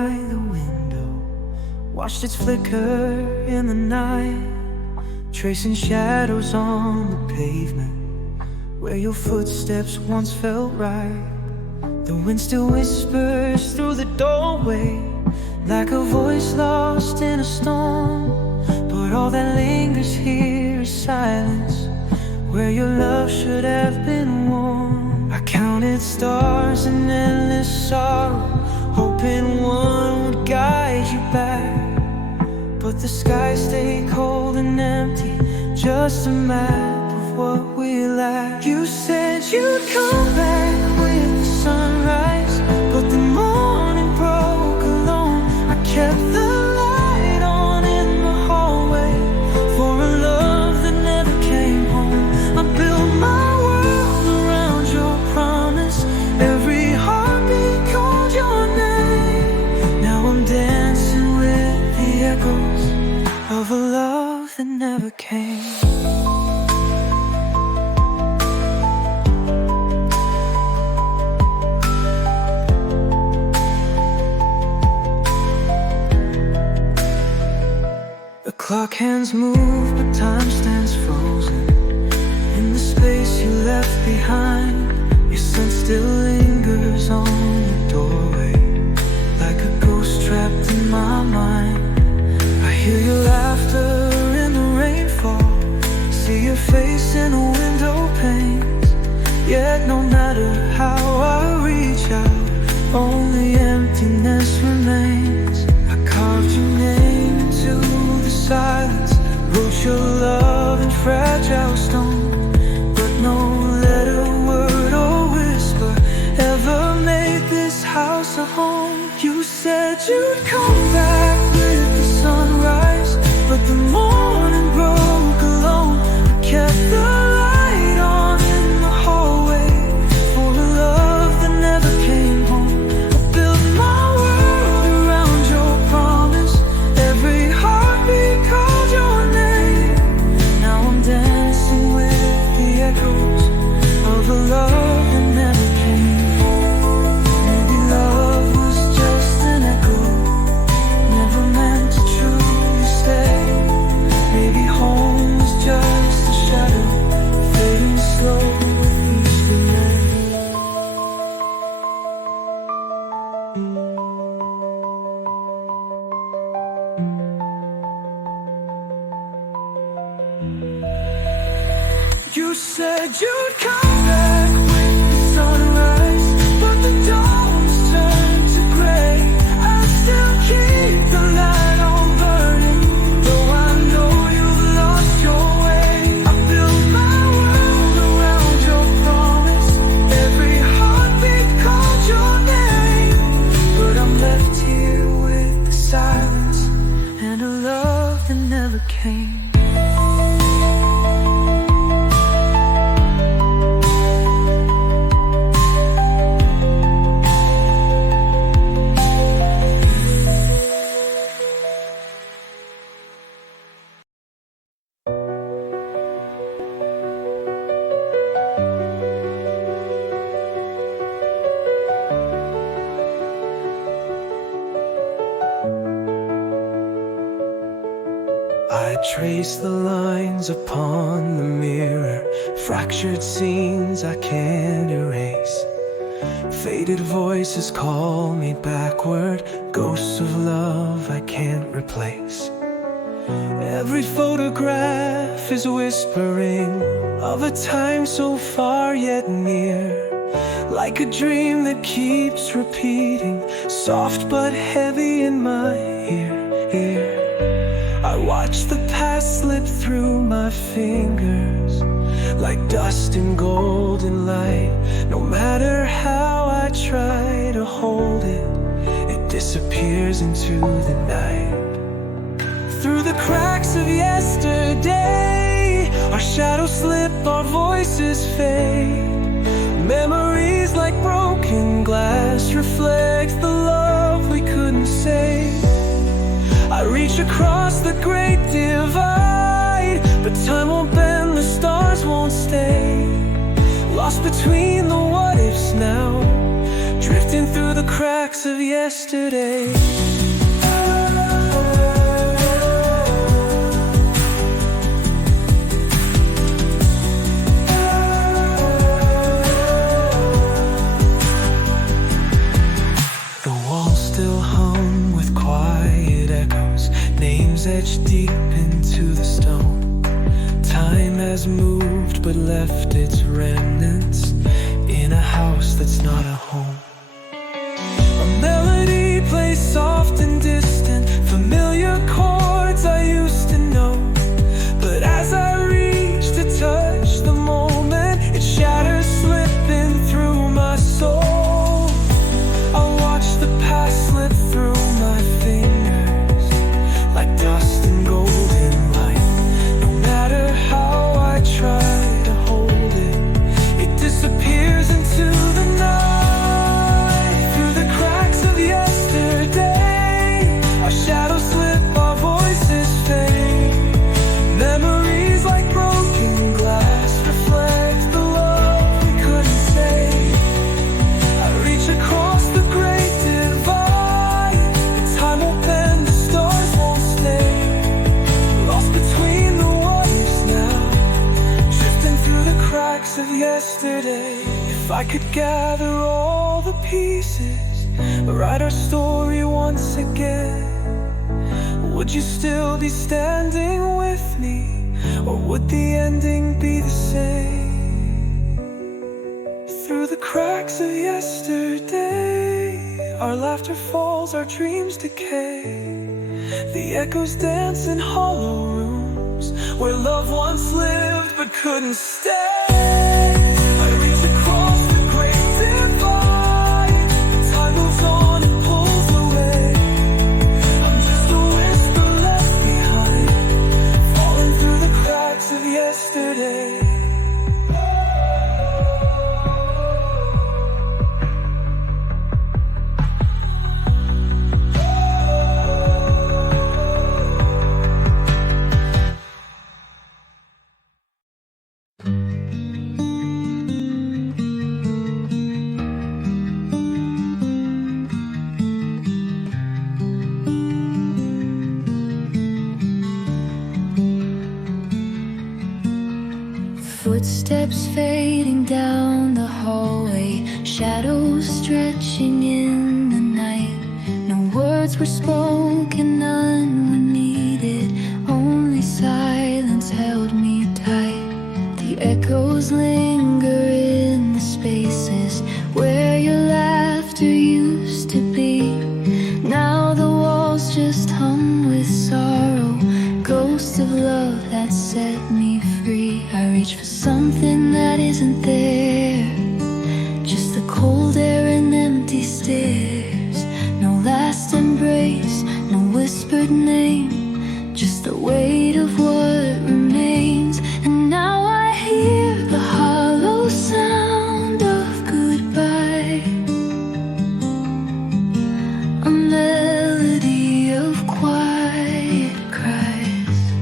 by the window, watched its flicker in the night, tracing shadows on the pavement where your footsteps once felt right. The wind still whispers through the doorway like a voice lost in a storm, but all that lingers here is silence where your love should have been warm. I counted stars in endless sorrow, hoping one would guide you back, but the sky stayed cold and empty, just a map of what we lack. You said you'd come back with the sunrise, but the morning broke alone. I kept the light on in the hallway for a love that never came home. I built my world around your promise, every heartbeat called your name. Now I'm dancing with the echoes of a love that never came. The clock hands move, but time stands frozen in the space you left behind. Your scent still lingers on the doorway like a ghost trapped in my mind. I hear your laughter in the rainfall, see your face in the window panes. Yet no matter how I reach out, only emptiness remains. I carved your name into the silence, wrote your love in fragile stone, but no letter, word or whisper ever made this house a home. You said you'd come back with the sunrise, but the morning broke alone. I kept the light on in the hallway for a love that never came home. I built my world around your promise, every heartbeat called your name. Now I'm dancing with the echoes of a love that never came. Maybe love was just an echo, never meant to truly stay. Maybe home was just a shadow, fading slow with each delay. You said you'd come back with the sunrise, but the dawn's turned to gray. I still keep the light on burning, though I know you've lost your way. I built my world around your promise, every heartbeat called your name, but I'm left here with the silence and a love that never came. I trace the lines upon the mirror, fractured scenes I can't erase. Faded voices call me backward, ghosts of love I can't replace. Every photograph is whispering of a time so far yet near, like a dream that keeps repeating, soft but heavy in my ear. I watch the past slip through my fingers like dust in golden light. No matter how I try to hold it, it disappears into the night. Through the cracks of yesterday, our shadows slip, our voices fade. Memories like broken glass reflect the love we couldn't save. I reach across the great divide, but time won't bend, the stars won't stay. Lost between the what ifs now, drifting through the cracks cracks of yesterday. The walls still hum with quiet echoes, names etched deep into the stone. Time has moved but left its remnants in a house that's not a home. A melody plays soft and distant, familiar chords I used to know. But as I reach to touch the moment, it shatters, slipping through my soul. I watch the past slip through my fingers like dust and golden light. No matter how I try to hold it, it disappears into the night. Through the cracks of yesterday, our shadows slip, our voices fade. Memories like broken glass reflect the love we couldn't save. I reach across the great divide, the time won't bend, the stars won't stay. Lost between the waters now, drifting through the cracks of yesterday. If I could gather all the pieces, write our story once again, would you still be standing with me, or would the ending be the same? Through the cracks of yesterday, our laughter falls, our dreams decay. The echoes dance in hollow rooms where love once lived but couldn't stay. I reach across the great divide, time moves on and pulls away. I'm just a whisper left behind, falling through the cracks of yesterday. Footsteps fading down the hallway, shadows stretching in the night. No words were spoken, none were needed, only silence held me tight. The echoes linger in the spaces where your laughter used to be. Now the walls just hum with sorrow, ghosts of love that set me free. I reach for something that isn't there, just the cold air and empty stairs. No last embrace, no whispered name, just the weight of what remains. And now I hear the hollow sound of goodbye, a melody of quiet cries.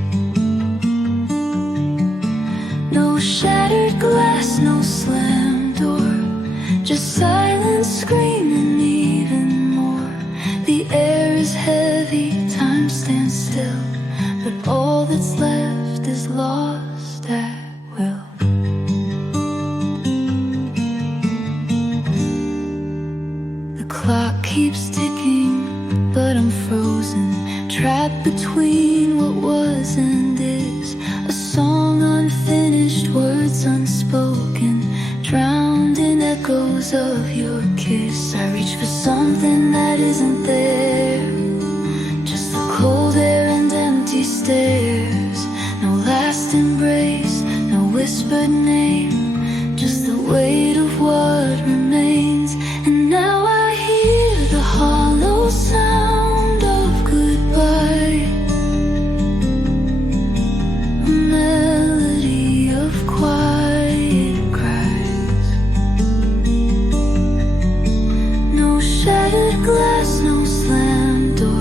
No shattered glass, no slammed door, just silence screaming even more. The air is heavy, time stands still, but all that's left is lost at will. The clock keeps ticking, but I'm frozen, trapped between what was and is. A song unfinished, words unspoken, drowned in echoes of your kiss. I reach for something that isn't there, just the cold air and empty stairs. No last embrace, no whispered name, just the weight of what remains. And now I hear the hollow sound of goodbye, a melody of quiet cries. No shattered glass, no slammed door,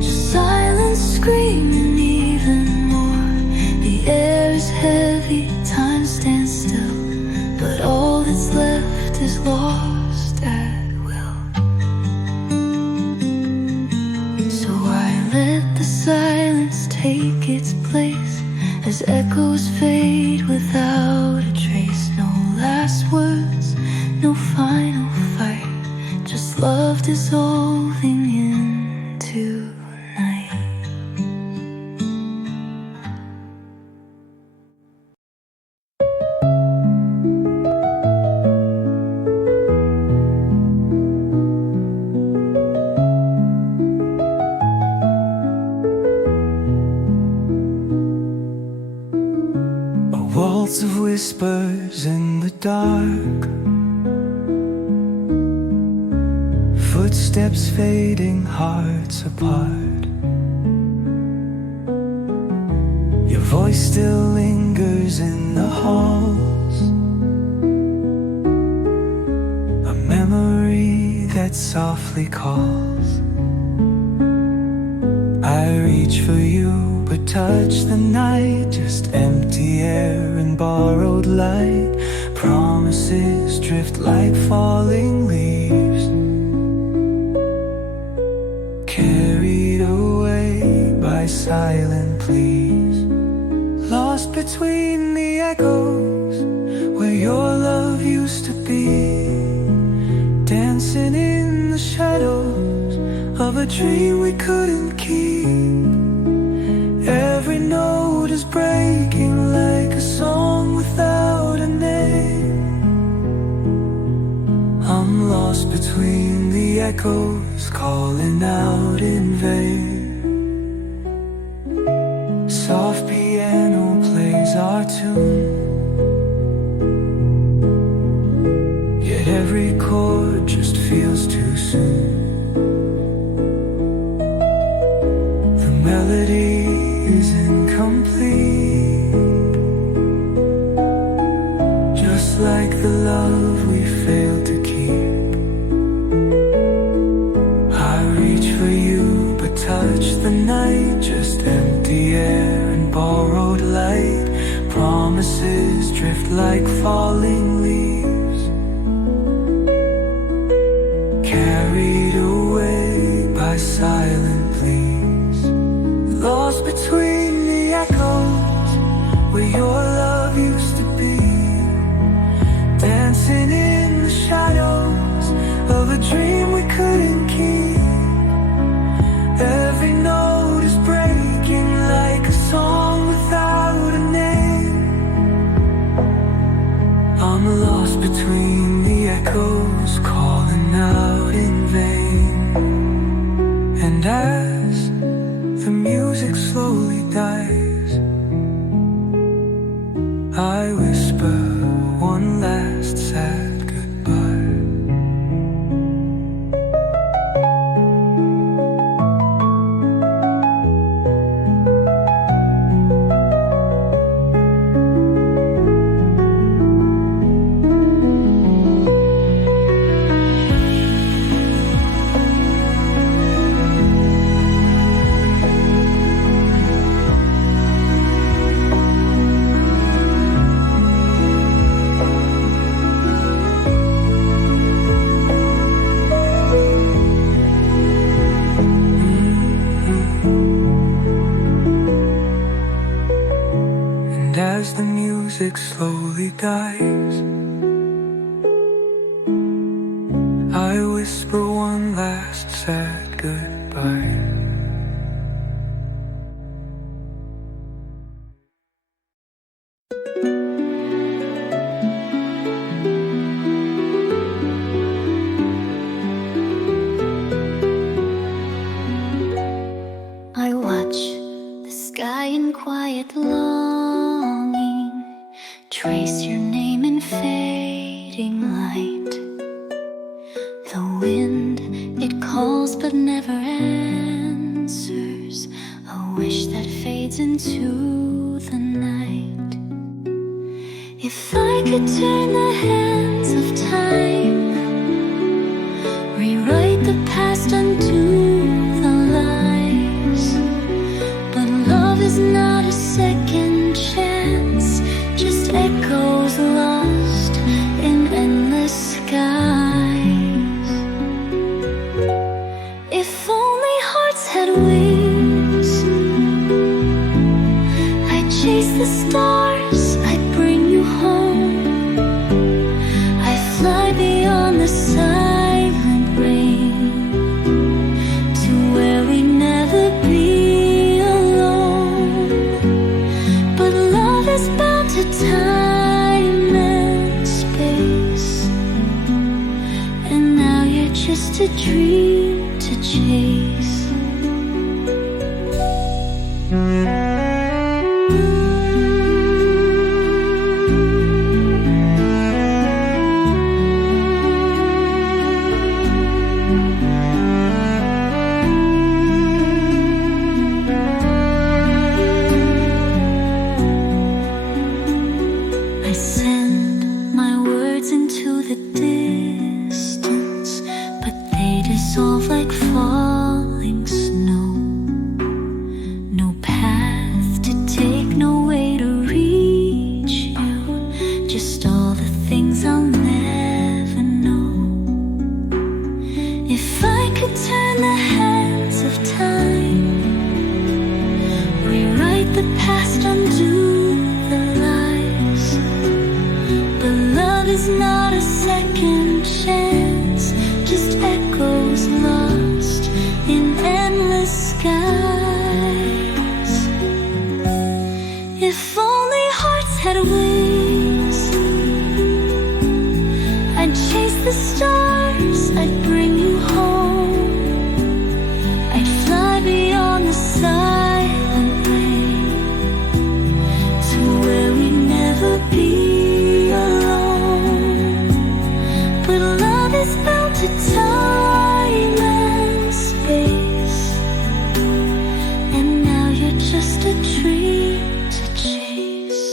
just silence screaming even more. The air is heavy, time stands still, but all take its place as echoes fade without a trace. No last words, no final fight, just love dissolving into night. Waltz of whispers in the dark, footsteps fading, hearts apart. Your voice still lingers in the halls, a memory that softly calls. I reach for you but touch the night, just empty air and borrowed light. Promises drift like falling leaves, carried away by silent pleas. Lost between the echoes where your love used to be, dancing in the shadows of a dream we couldn't keep. Every note is breaking like a song without a name. I'm lost between the echoes, calling out in vain. Soft piano plays our tune, yet every chord just feels too soon. The melody is incomplete, just like the love we failed to keep. I reach for you but touch the night, just empty air and borrowed light. Promises drift like falling leaves, carried away by silent pleas. Lost between the echoes where your love used to be, dancing in the shadows of a dream we couldn't keep. Every note is breaking like a song without a name. I'm lost between the echoes, calling out in vain. And as the music slowly dies, I whisper one last sad goodbye. And as the music slowly dies, I whisper one last sad goodbye. I watch the sky in quiet longing, trace your name in fading light. The wind, it calls but never answers, a wish that fades into the night. If I could turn the hands of time, rewrite the past, undo the lies, but love is not a second chance, just echoes lost in endless skies. If only hearts had wings, stars, I'd bring you home. I'd fly beyond the silent rain to where we'd never be alone. But love is bound to time and space, and now you're just a dream to chase.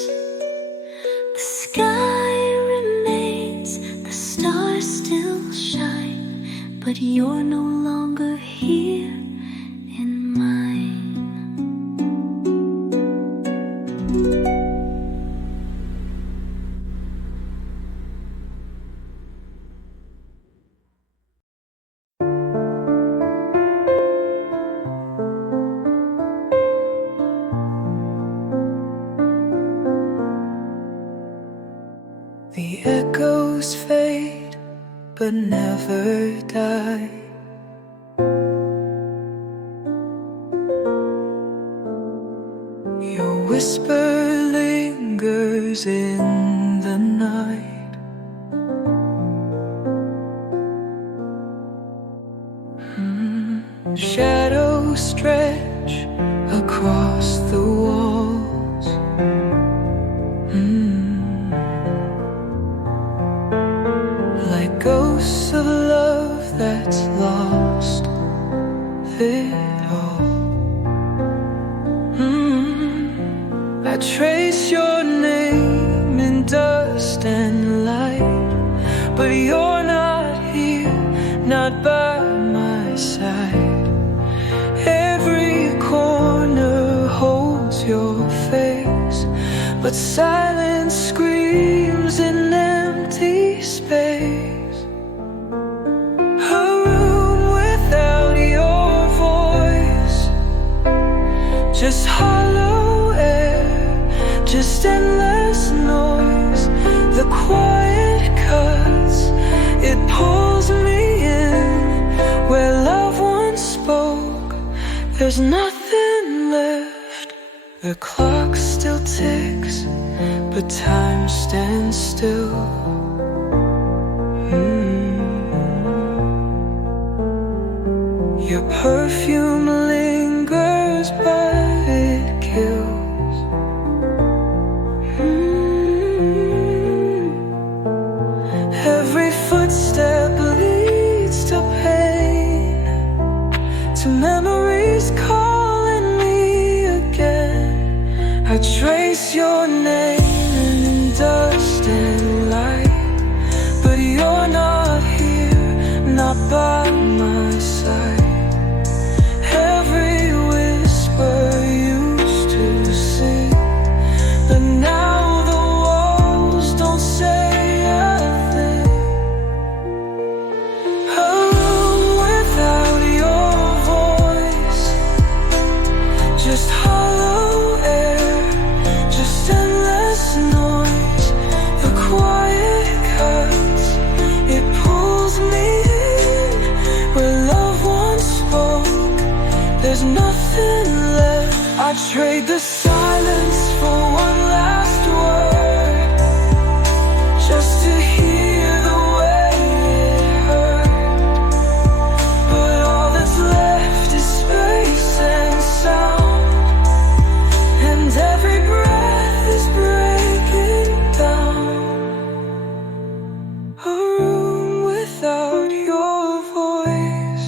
The sky remains, the stars still shine, but you're no longer here in mine. The echoes fade, but never die. Your whisper lingers in the night. Shadows stretch across the walls. Like ghosts of love that's lost it all. I trace your name in dust and light, but you're not here, not by my side. Every corner holds your face, but silence screams in empty space. A room without your voice, just hollow air, just endless noise. The quiet cuts, it pulls me in. Where love once spoke, there's nothing left. The clock still ticks, but time stands still. Your perfume lingers, but it kills. Every footstep leads to pain, to memories calling me again. I trace your name in dust and light, but you're not here, not by my side. Every whisper used to sing, but now the walls don't say a thing. A room without your voice, just hollow air, just endless noise. The quiet cuts, it pulls me in. Where love once spoke, there's nothing left. I trade the silence for one last word, just to hear the way it hurt. But all that's left is space and sound, and every breath is breaking down. A room without your voice,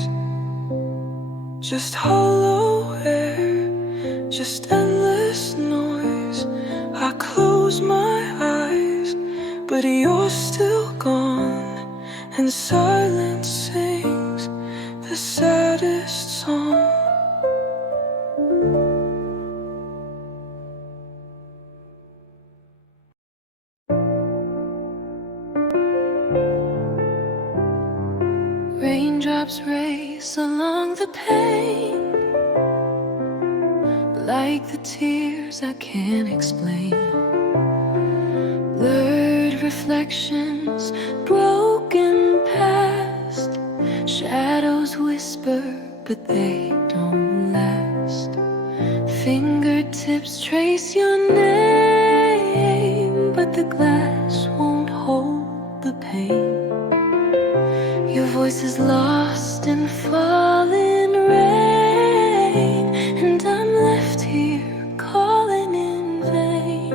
just hollow air, just endless noise. I close my eyes, but you're still gone, and silence sings the saddest song. Raindrops race along the pane, like the tears I can't explain. Blurred reflections, broken past. Shadows whisper, but they don't last. Fingertips trace your name, but the glass won't hold the pain. voice is lost in falling rain, and I'm left here calling in vain.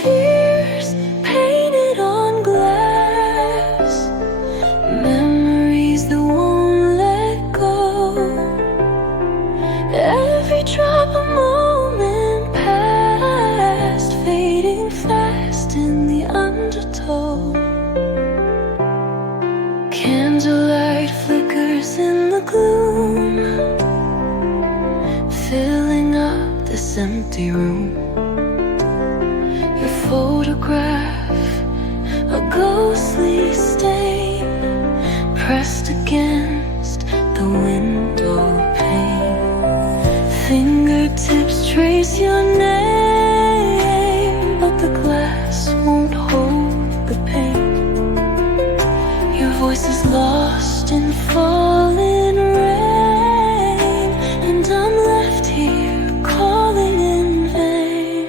Tears painted on glass, memories that won't let go. Every drop a moment past, fading fast in the undertow. Candlelight flickers in the gloom, filling up this empty room. Your photograph, a ghostly stain, pressed against the window pane. Fingertips trace your name, but the glass won't hold the pain. Your voice is lost in falling rain, and I'm left here calling in vain.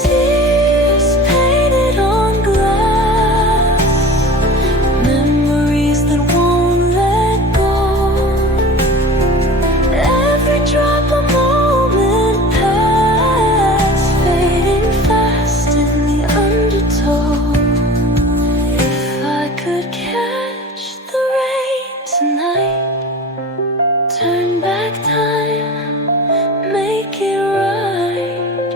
Tears painted on glass, memories that won't let go. Every drop a moment past, fading fast in the undertow. Could catch the rain tonight, turn back time, make it right,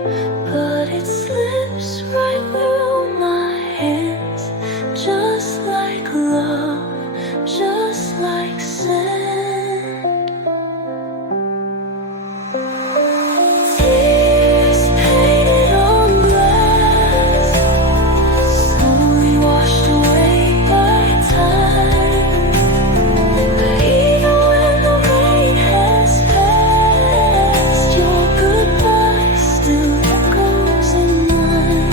but it slips right through my hands, just like love, just like sand. Tears painted on glass, slowly washed away by time. But even when the rain has passed, your goodbye still echoes in mine.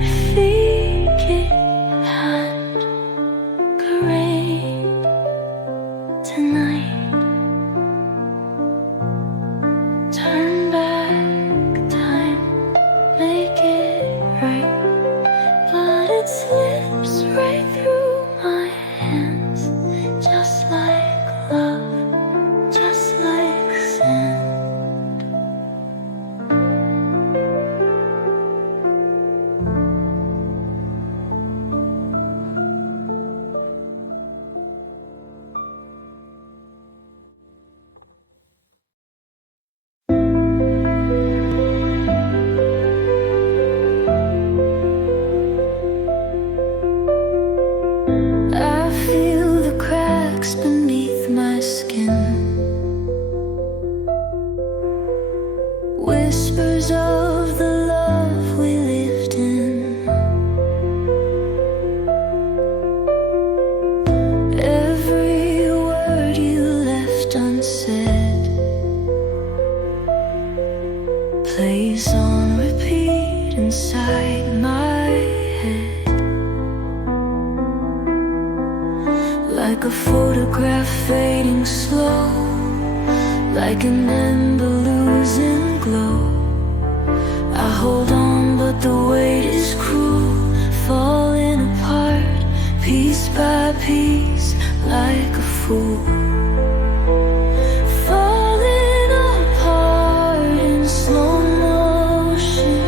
If we had rain tonight, turn back time, make it right, but it slips right through my hands, just like love, just like sand. I feel the cracks beneath my skin, whispers of the love we lived in. Every word you left unsaid plays on repeat inside my head, like a photograph fading slow, like an ember losing glow. I hold on, but the weight is cruel, falling apart piece by piece, like a fool. Falling apart in slow motion.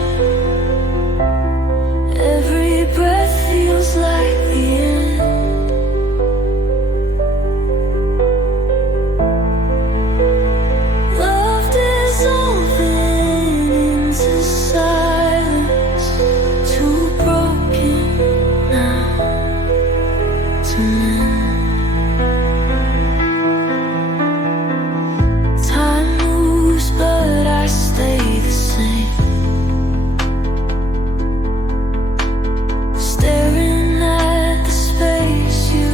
Every breath feels like the end. Love dissolving into silence, too broken now to mend. Time moves, but I stay the same, staring at the space you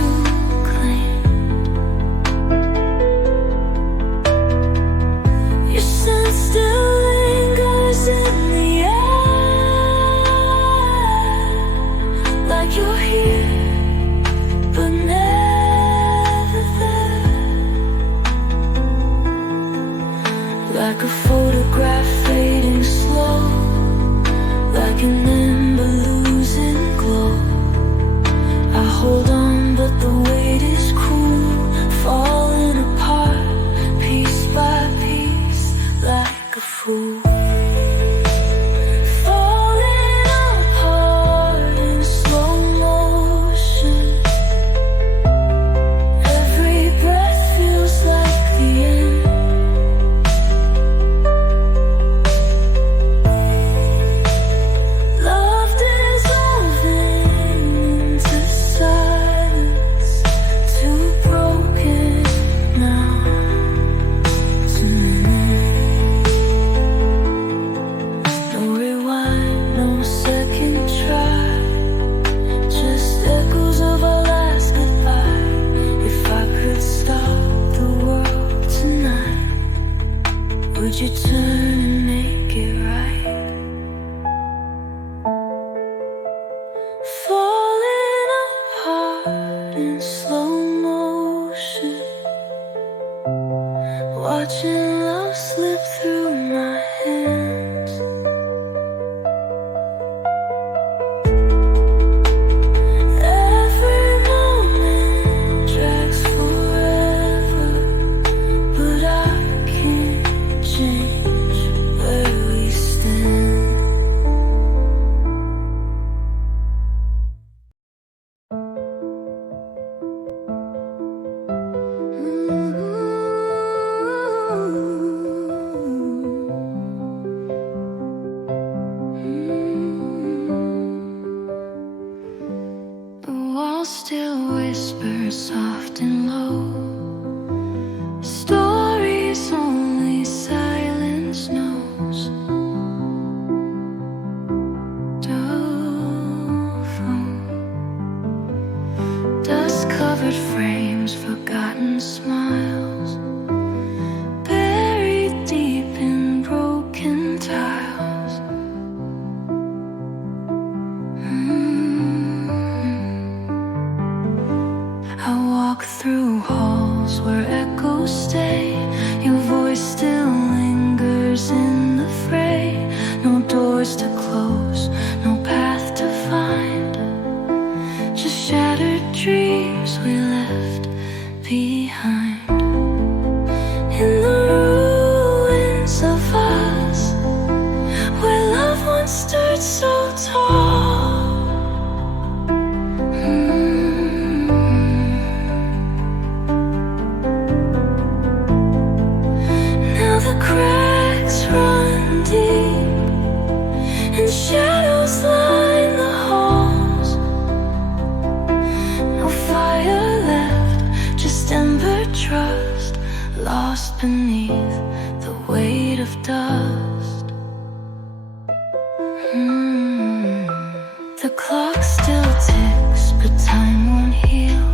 claim. Your scent still lingers in the air, watching love slip through my hands. Every moment drags forever, but I can't change where we stand. The wall still whispers soft and low. Stories only silence knows. Dust-covered frames, forgotten smiles, buried deep in broken tiles. I walk through halls where echoes stay. Your voice still lingers in the fray. No doors to close, no path to find. Just shattered dreams we left behind. In the ruins of us, where love once stood so tall. Now the cracks run deep, and shadows line the halls. No fire left, just ember trust, lost beneath the weight of dust. The clock still ticks, but time won't heal.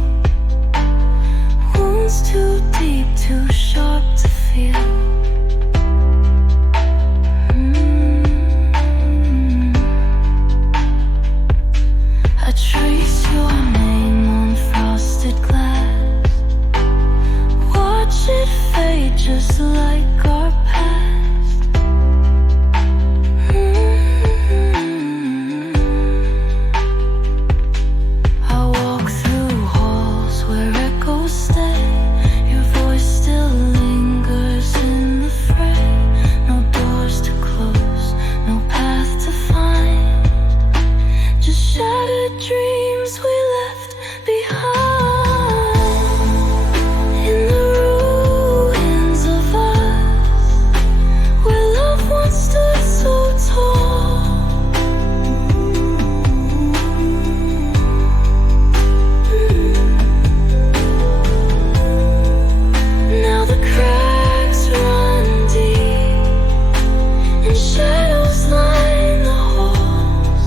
Wounds too deep, too sharp to feel. I trace your name on frosted glass, watch it fade just like our past. I walk through halls where echoes stay. Your voice still lingers in the fray. No doors to close, no path to find. Just shattered dreams we left behind. In the ruins of us, where love once stood so tall. Now the cracks run deep, and shadows line the halls.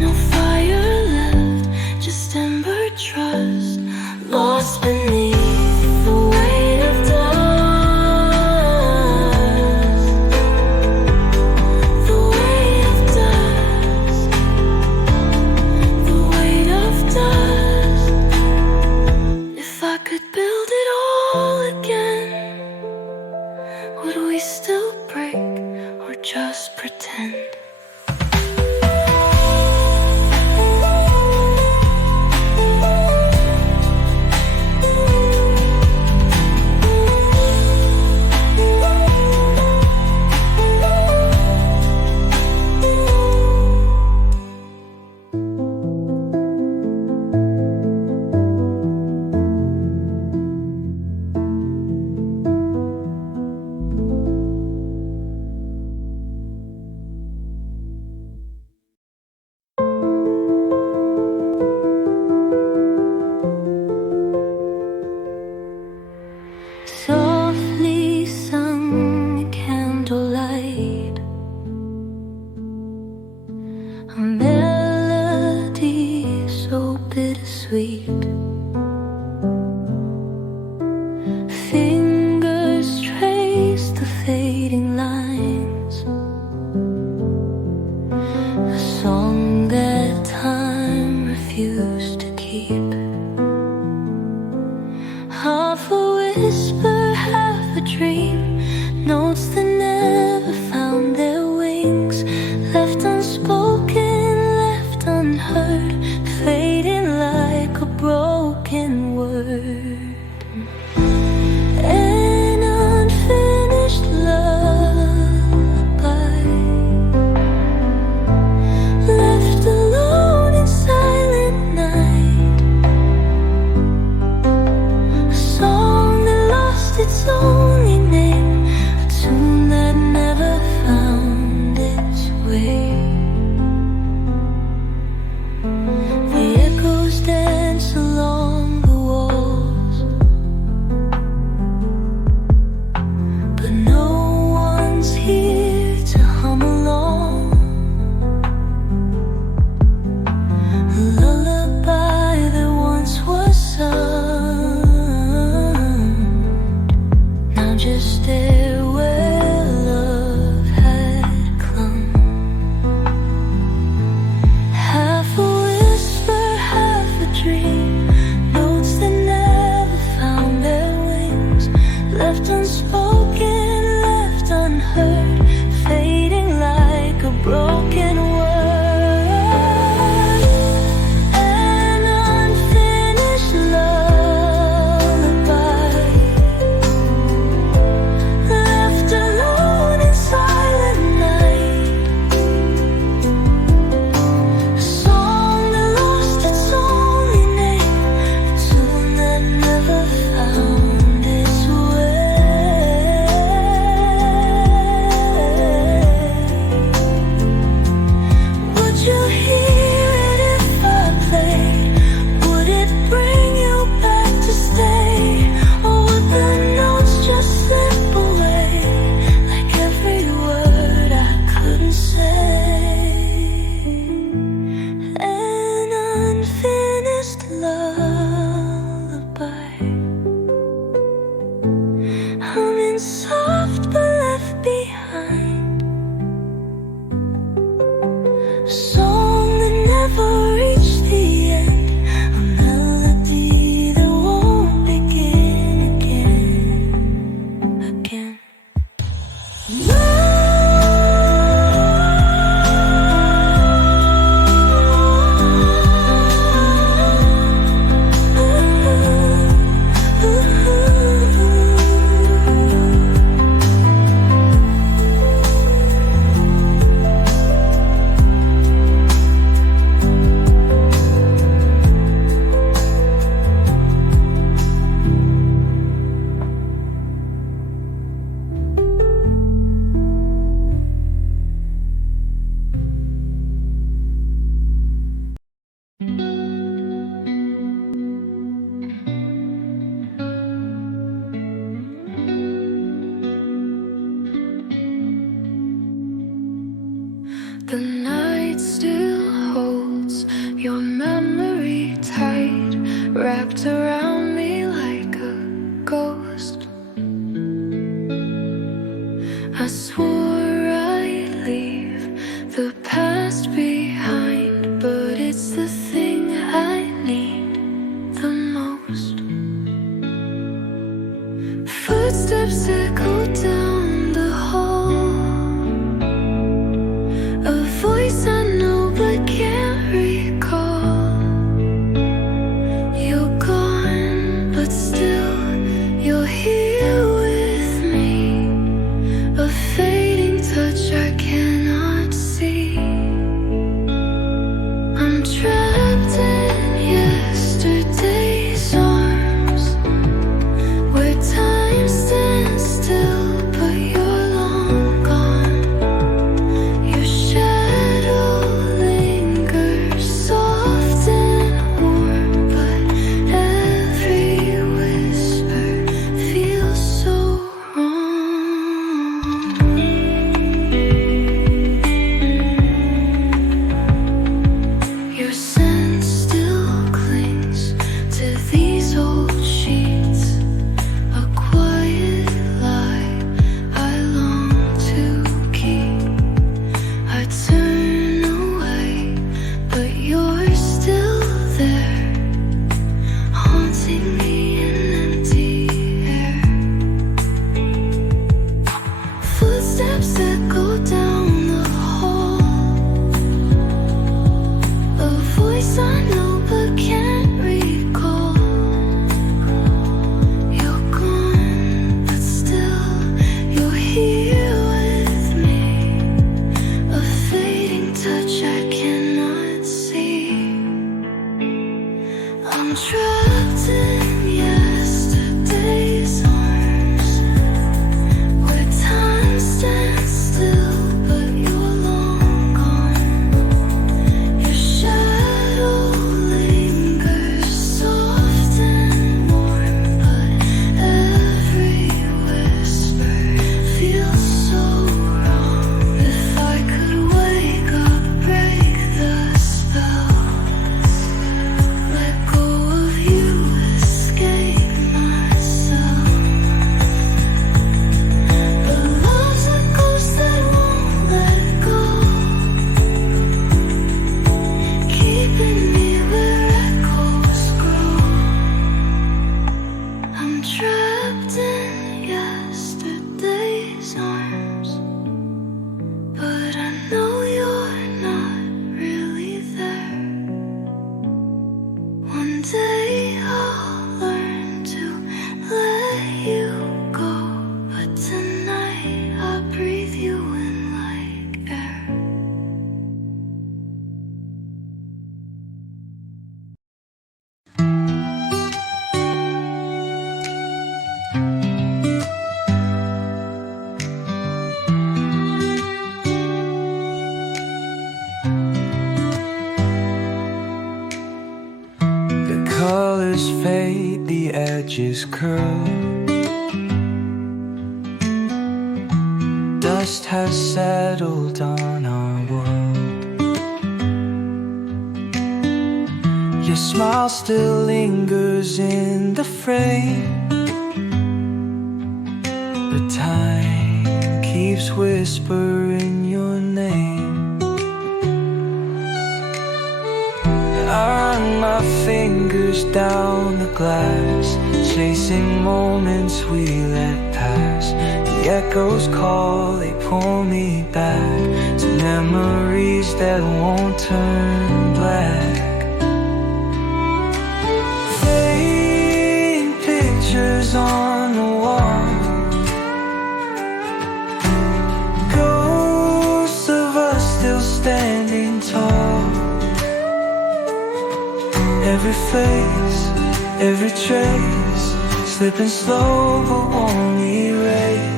No fire left, just ember trust, lost beneath the weight of dust. The weight of dust. The weight of dust. If I could build it all again, would we still break or just pretend? Softly sung candlelight, a melody so bittersweet. Fingers trace the fading lines, a song that time refused to keep. Half a whisper, heard, fading like a broken word. An unfinished lullaby, left alone in silent night. A song that lost its only name, a tune that never found its way. The echoes dance along the walls, but no one's here to hum along. A lullaby that once was sung, now just there where love had clung. Half a whisper, half a dream, notes that never found their wings, left unspoken, left unheard, fading like a broken word. An unfinished lullaby, left alone in silent night. A song that lost its only name, a tune that never found its way. Would you hear it if I played? Would it bring you back to stay? Or would the notes just slip away like every word I couldn't say? An unfinished lullaby, humming soft but left behind. A song that never reached the end, a melody that won't begin again. The night still holds your memory tight, wrapped around me like a ghost. I swore I'd leave the past behind, but it's the thing I need the most. Footsteps echo down the hall, a voice I know but can't recall. You're gone, trapped in yesterday's arms, where time stands still, but you're long gone. Your shadow lingers soft and warm, but every whisper feels so wrong. If I could wake up, break the spell, let go of you, escape myself. But love's a ghost that won't let go, keeping me where echoes grow. I'm trapped in yesterday's arms, but I know you're not really there. One day I'll learn to let you go, but tonight I breathe you in like air. The colors fade, the edges curl. Dust has settled on our world. Your smile still lingers in the frame, but time keeps whispering your name. I run my fingers down the glass, chasing moments we let pass. The echoes call, they pull me back to memories that won't turn black. Fading pictures on the wall, ghosts of us still standing tall. Every face, every trace, slipping slow but won't erase.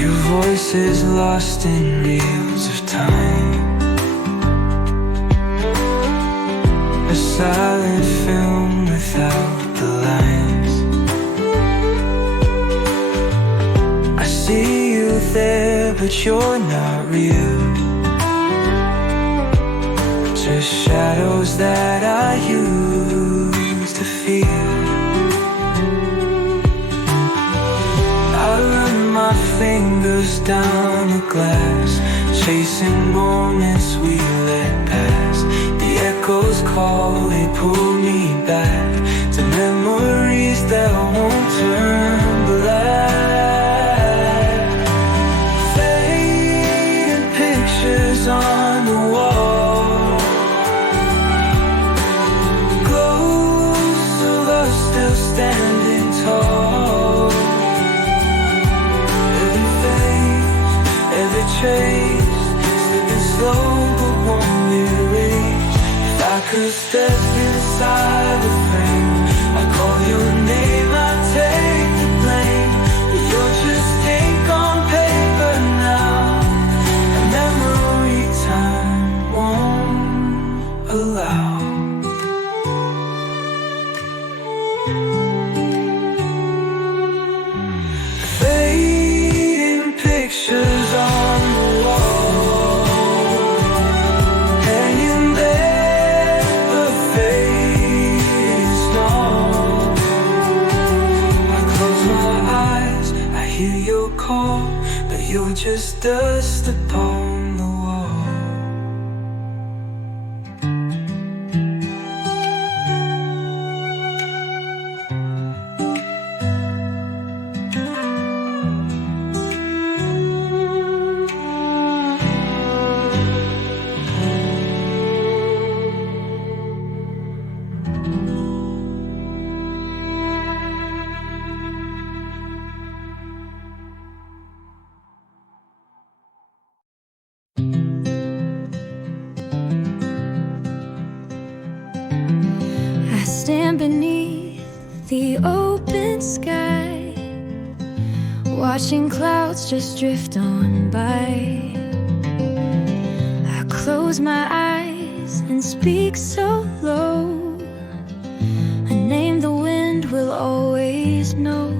Your voice is lost in reels of time, a silent film without the lines. I see you there, but you're not real, just shadows that I used to feel. I run my fingers down the glass, chasing moments we let pass. The echoes call, they pull me back to memories that won't turn black. Fading pictures on the wall, ghosts of us still standing tall. Every face, every trace, slipping slow but won't erase. If I could step inside the frame, I call your name, I take the blame. But you're just ink on paper now, a memory time won't allow. Fading pictures on the wall, hanging there, but fading small. I close my eyes, I hear your call, but you're just dust upon the wall. beneath the open sky, watching clouds just drift on by. I close my eyes and speak so low, a name the wind will always know.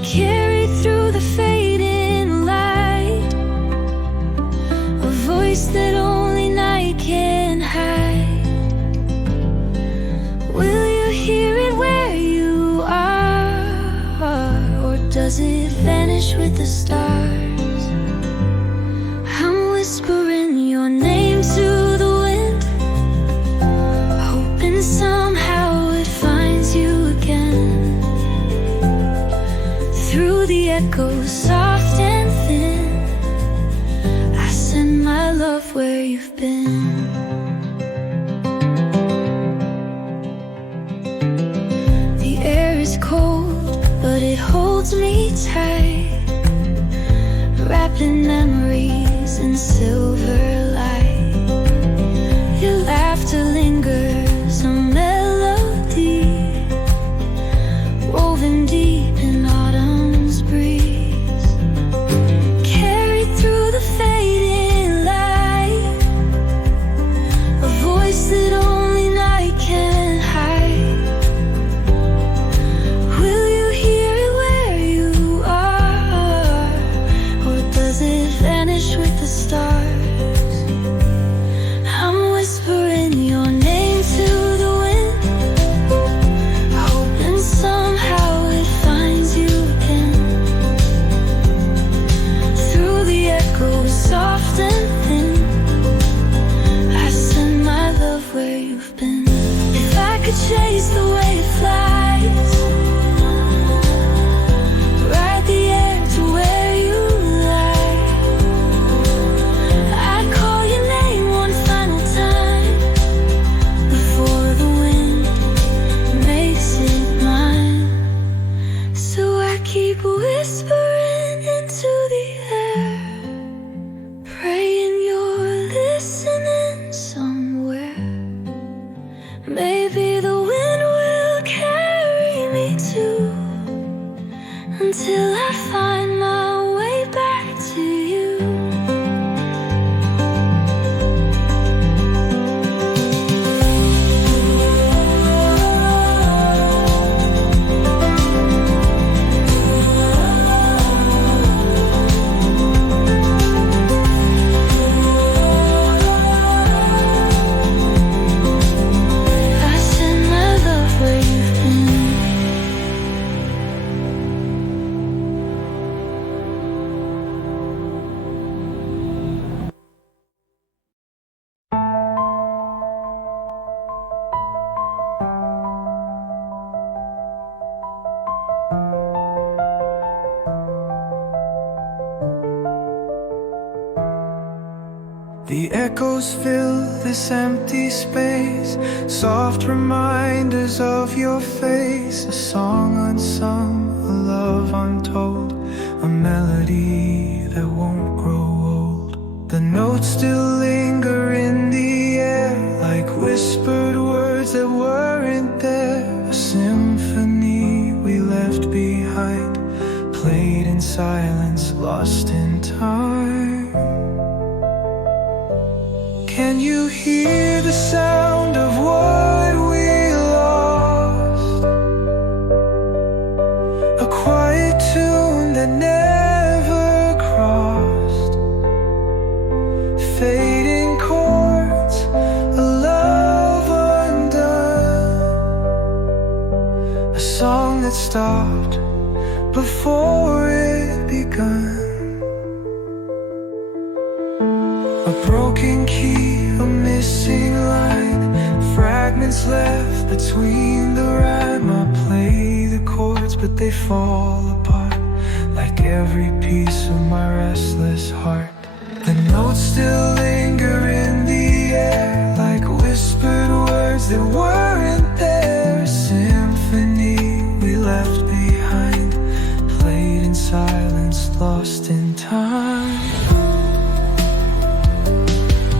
Carried through the fading light, a voice that only night can hide. Will you hear it where you are, or does it vanish with the stars? I'm whispering your name to the wind, hoping somehow it finds you again. Through the echoes, soft and thin, I send my love where you've been. The air is cold, but it holds me tight, wrapped in memories and silver light. Your laughter lingers, a melody woven deep in autumn's breeze. Carried through the fading light, a voice that only night can hide. Will you hear it where you are, or does it vanish with the stars? I'm whispering your name to the wind, hoping somehow it finds you again. Through the echoes, soft and thin, I send my love where you've been. If I could chase the way it flies, ride the air to where you lie, I'd call your name one final time before the wind makes it mine. So I keep whispering into the air, praying you're listening somewhere. Maybe the wind will carry me too, until I find my way back to you. I send my love where you've been. The echoes fill this empty space, soft reminders of your face. A song unsung, a love untold, a melody that won't grow old. The notes still linger in the air, like whispered words that weren't there. A symphony we left behind, played in silence, lost in time. Can you hear the sound of what we lost? A quiet tune that never crossed, fading chords, a love undone, a song that stopped before it begun. A broken key, a missing line, fragments left between the rhyme. I play the chords but they fall apart, like every piece of my restless heart. The notes still linger in the air, like whispered words that weren't there. A symphony we left behind, played in silence, lost in time.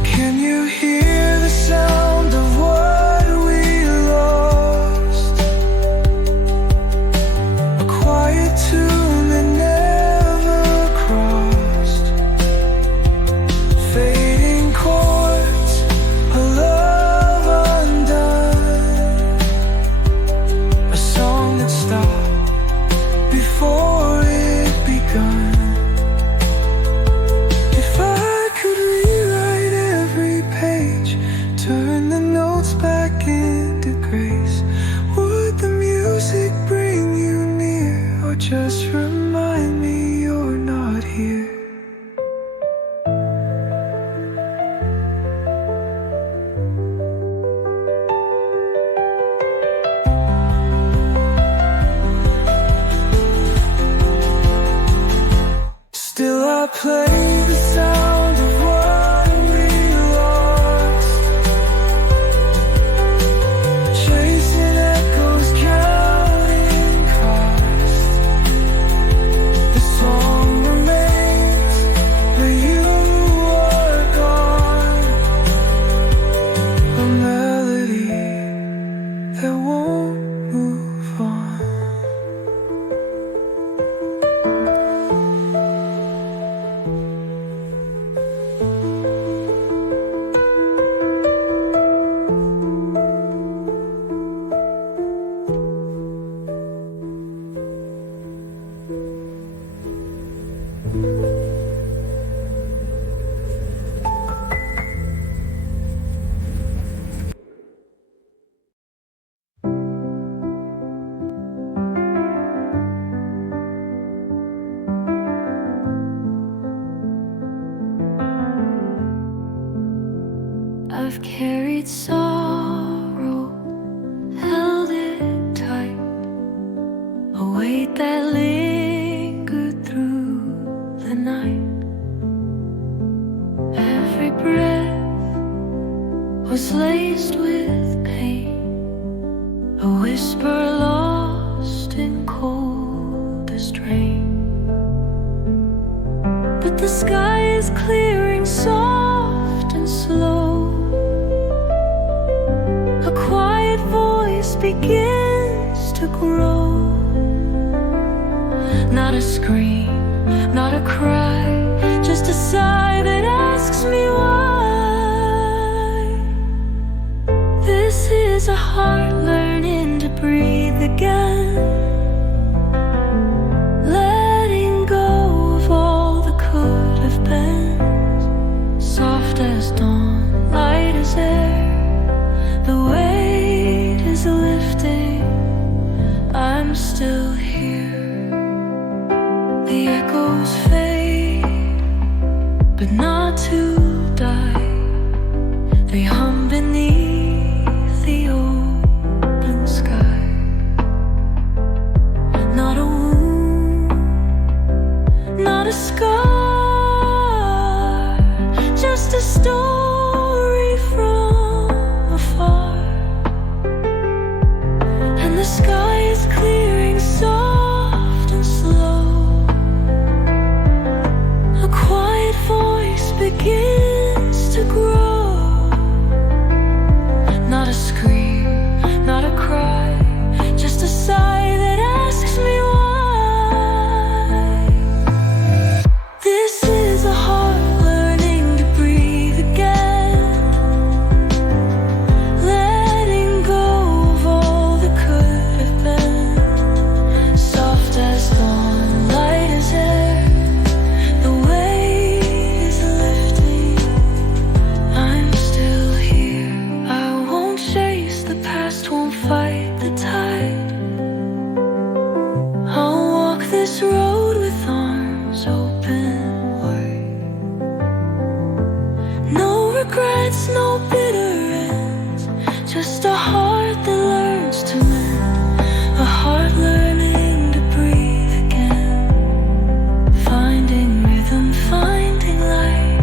Can you hear the sound of what we lost? I play the sound of what we lost, chasing echoes, counting cost. The song remains, but you are gone. A melody that won't move on. I've carried sorrow, held it tight, a weight that lingered through the night. Every breath was laced with pain, a whisper lost in coldest rain. But the sky is clearing soft and slow. A quiet voice begins to grow. Not a scream, not a cry, just a sigh that asks me why. This is a heart learning to breathe again, letting go of all that could have been. Soft as dawn, light as air, the weight is lifting, I'm still here. The echoes fade, but not to die. They hum beneath the open sky. Not a wound, not a scar, just a story from afar. And the sky is clearing soft and slow. A quiet voice begins to grow. Not a scream, not a cry, just a sigh that asks me why. This is a heart learning to breathe again, letting go of all that could have been. Soft as dawn, light as air, the weight is lifting, I'm still here. I won't chase the past, won't fight the tide. I'll walk this road with arms open wide. No regrets, no bitter ends, just a heart that learns to mend. A heart learning to breathe again, finding rhythm, finding light.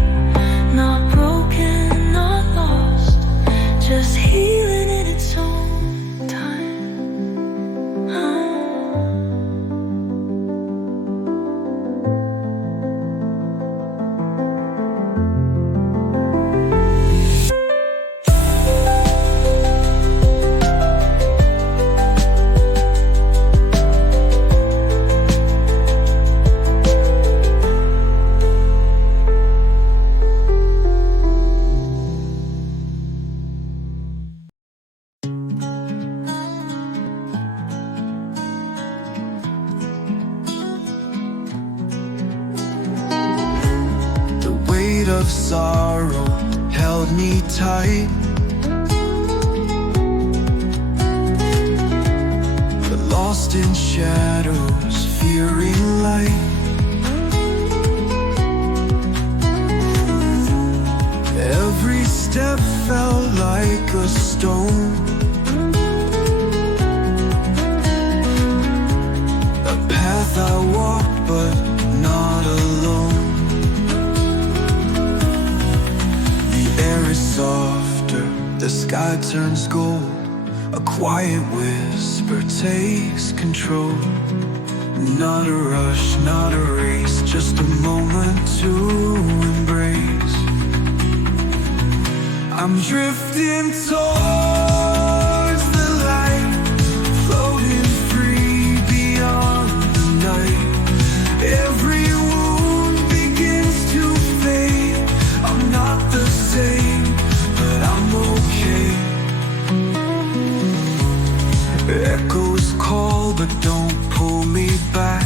Not broken, not lost, just healing in its own time. The weight of sorrow held me tight, but lost in shadows, fearing light. Every step felt like a stone, a path I walked but not alone. turns gold, a quiet whisper takes control. Not a rush, not a race, just a moment to embrace. I'm drifting towards the light, floating free beyond the night. Every wound begins to fade. I'm not the same, but I'm okay. Echoes call, but don't pull me back.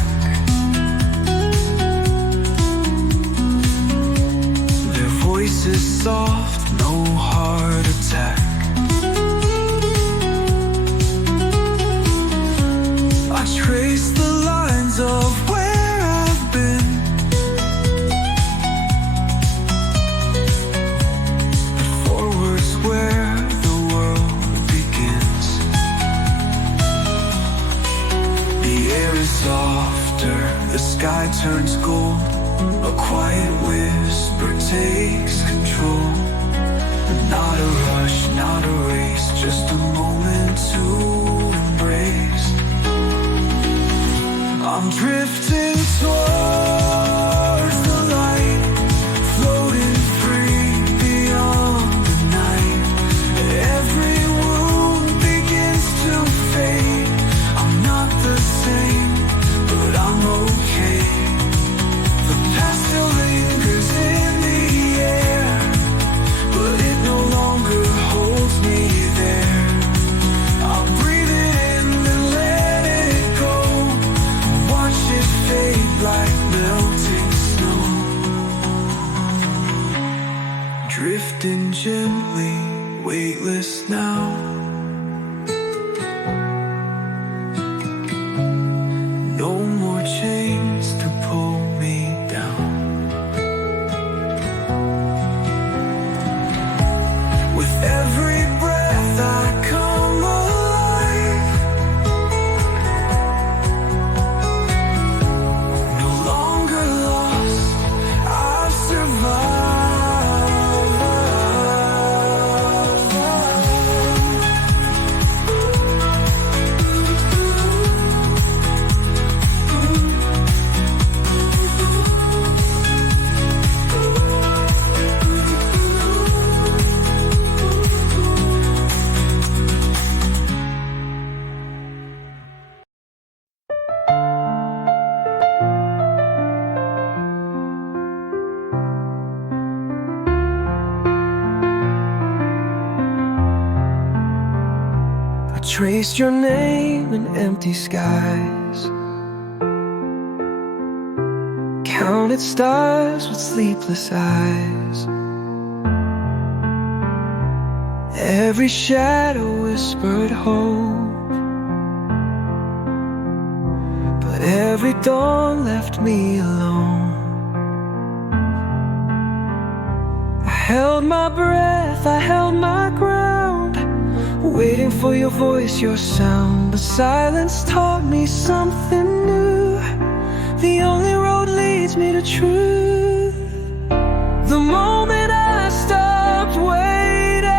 Their voices soft, no heart attack. I trace the lines of where I've been. The forward's where the world begins. The air is softer, the sky turns gold. A quiet whisper takes control. Not a rush, not a race, just a moment to embrace. I'm drifting towards the light, floating free beyond the night. Every wound begins to fade. I'm not the same, but I'm okay. The past still lingers in the air, but it no longer holds me there. I'll breathe it in and let it go. Watch it fade like melting snow. Drifting gently, weightless now. No more chains to pull me down. With every breath I come alive. No longer lost, I've survived. I traced your name in empty skies, counted stars with sleepless eyes. Every shadow whispered hope, but every dawn left me alone. I held my breath, I held my ground, waiting for your voice, your sound. The silence taught me something new. The only road leads me to truth. The moment I stopped waiting,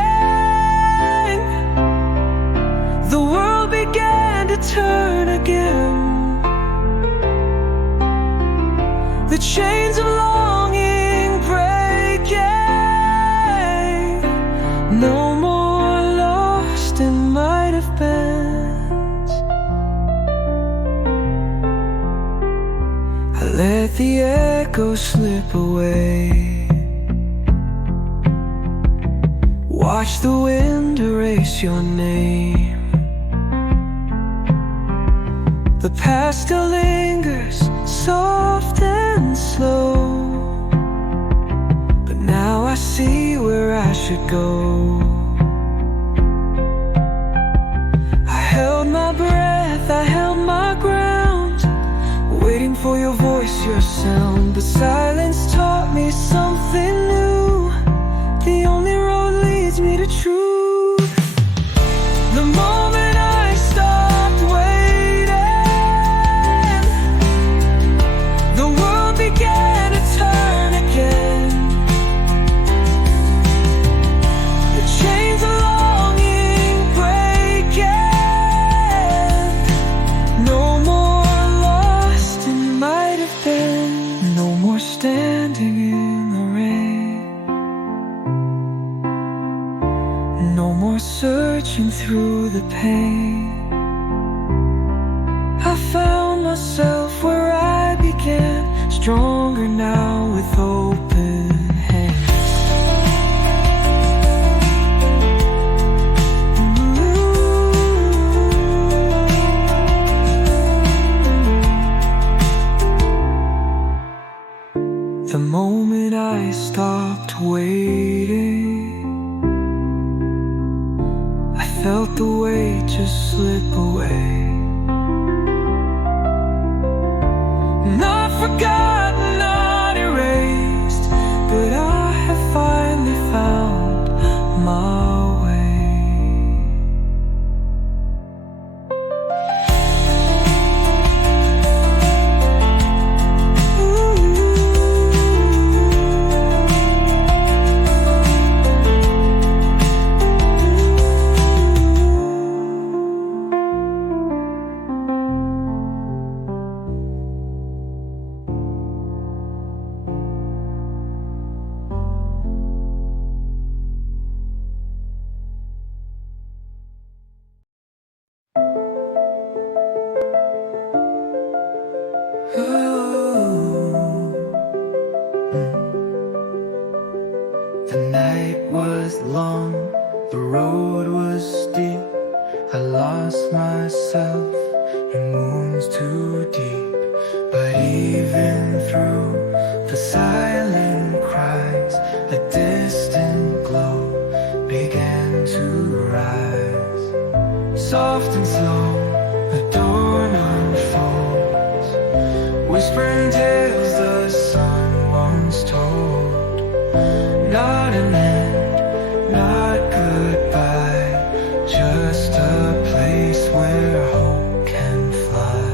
the world began to turn again. The chains of longing breaking. No more lost in might have been. I let the echo slip away. Watch the wind erase your name. The past still lingers, soft and slow, but now I see where I should go. I held my breath, I held my ground, waiting for your voice, your sound. The silence taught me something new. The only road leads me to truth. The moment I stopped waiting, the world began to turn again. The chains of longing more standing in the rain, no more searching through the pain. I found myself where I began, stronger now with open hands. The moment I stopped waiting, I felt the weight just slip away. Not forgotten, not erased, but I have finally found my way. The night was long, the road was steep. I lost myself in wounds too deep. But even through the silent cries, a distant glow began to rise. Soft and slow, the dawn unfolds, whispering tales the sun once told. Not an end, not goodbye, just a place where hope can fly.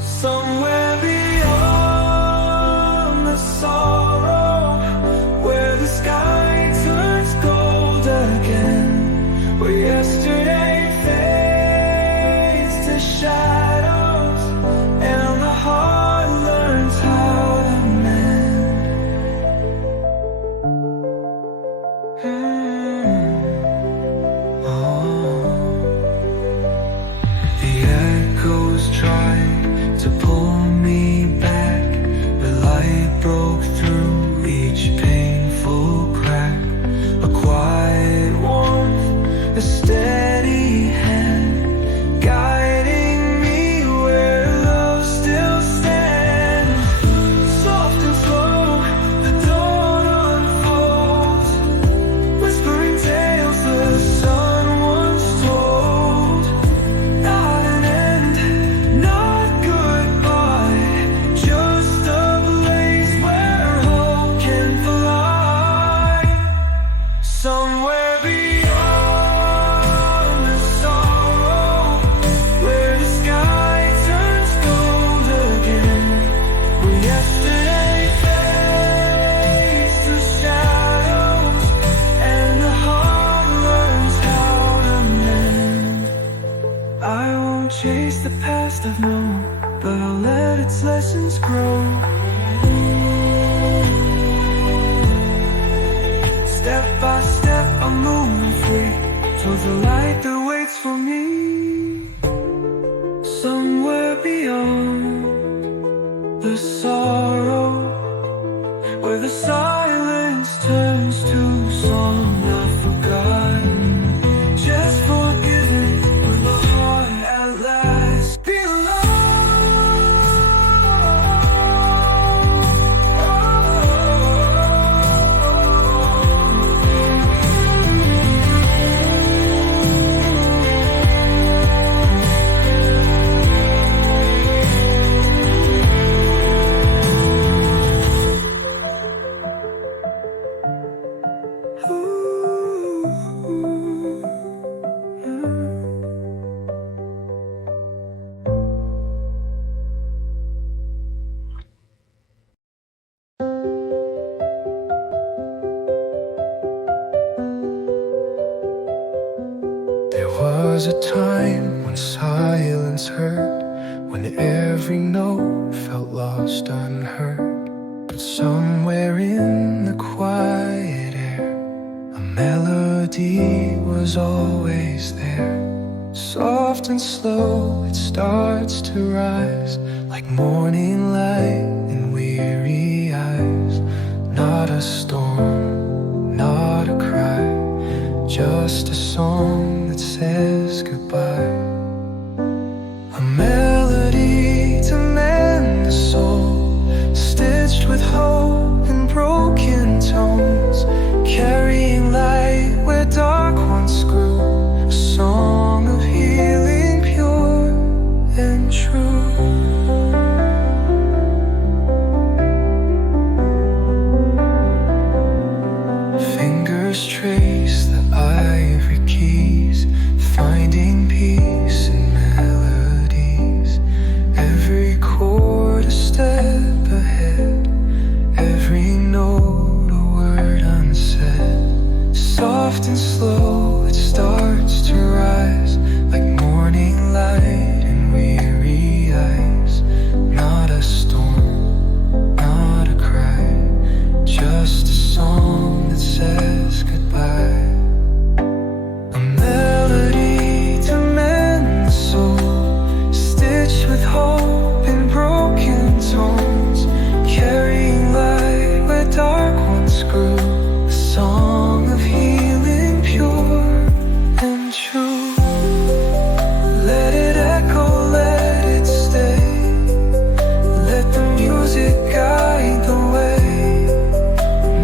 Somewhere beyond the sorrow, where the sky turns gold again, where yesterday fades to shadows and the heart learns how to mend. The echoes tried to pull me back, but light broke through each painful crack. A quiet warmth, a steady hand, guiding me where love still stands. Soft and slow, the dawn unfolds, whispering tales the sun once told. Not an end, not goodbye, just a place where hope can fly. Somewhere beyond the sorrow, where the sky turns gold again, where yesterday fades to shadows and the heart learns how to mend. I won't chase the past I've known, but I'll let its lessons grow. Step by step I'm moving free towards the light that waits for me. Somewhere beyond the sorrow, where the silence turns to song. Not forgotten, just forgiven, with the heart at last There was a time when silence hurt, when every note felt lost unheard. But somewhere in the quiet air, a melody was always there. Soft and slow it starts to rise, like morning light in weary eyes. Not a storm, not a cry, just a song that says goodbye. A melody to mend the soul, stitched with hope and broken tones, carrying light where dark once grew. A song of healing, pure and true. Fingers trace the ivory keys, finding peace in melodies. Every chord a step ahead, every note a word unsaid. Soft and slow it starts to rise, like morning light in weary eyes. Not a storm, not a cry, just a song that says goodbye. A melody to mend the soul, stitched with hope and broken tones, carrying light where dark once grew. A song of healing, pure and true. Let it echo, let it stay, let the music guide the way.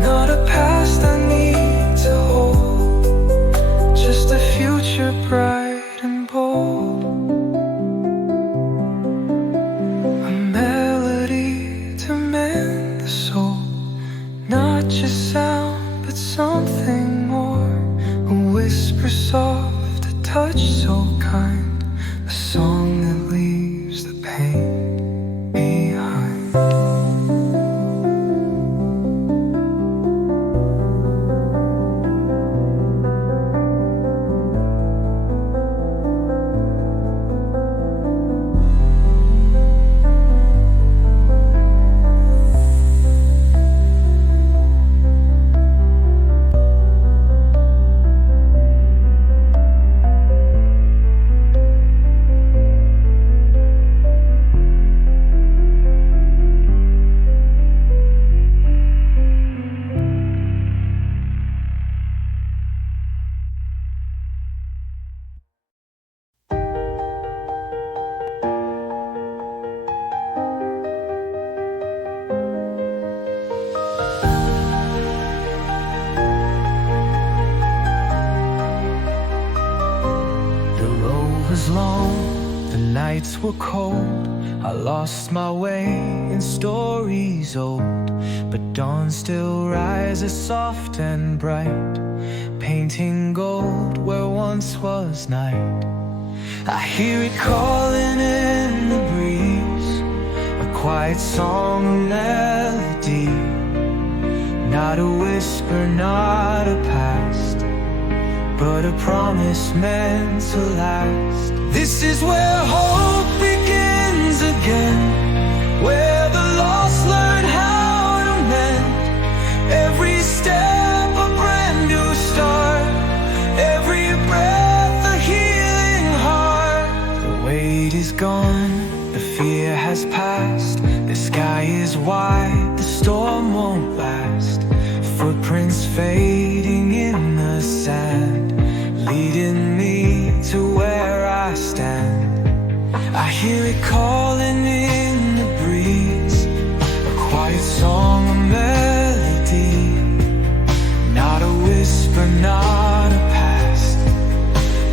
Not a past I need to hold, just a future bright and bold. A melody to mend the soul, not just sound but something more. A whisper soft, a touch so kind, a song that leaves the pain behind. The road was long, the nights were cold. I lost my way in stories old, but dawn still rises soft and bright, painting gold where once was night. I hear it calling in the breeze, a quiet song, a melody. Not a whisper, not a past, but a promise meant to last. This is where hope begins again, where the lost learn how to mend. Every step a brand new start, every breath a healing heart. The weight is gone, the fear has passed, the sky is wide, the storm won't last. Footprints fading in the sand, leading me to where I stand. I hear it calling in the breeze, a quiet song, a melody. Not a whisper, not a past,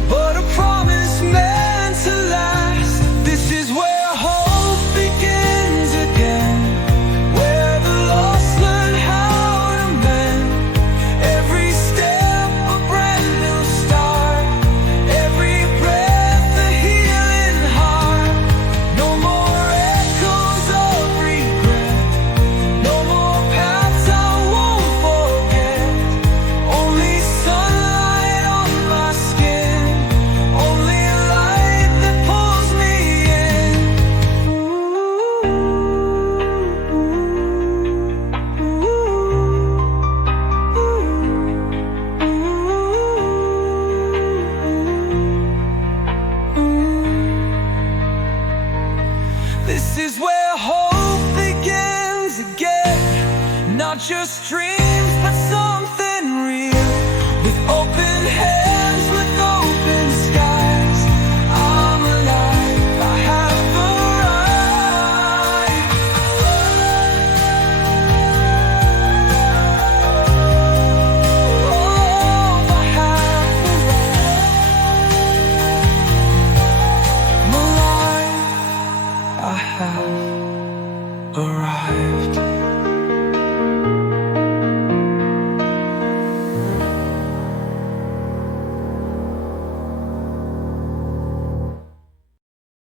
but a promise meant to last. This is where hope begins again, where the lost learn how to mend. Every step a brand new start, every breath a healing heart. No more is where hope begins again. Not just dreams, but something real. With open hands, with open skies, I'm alive, I have arrived. Oh, I have arrived. I'm alive, I have arrived.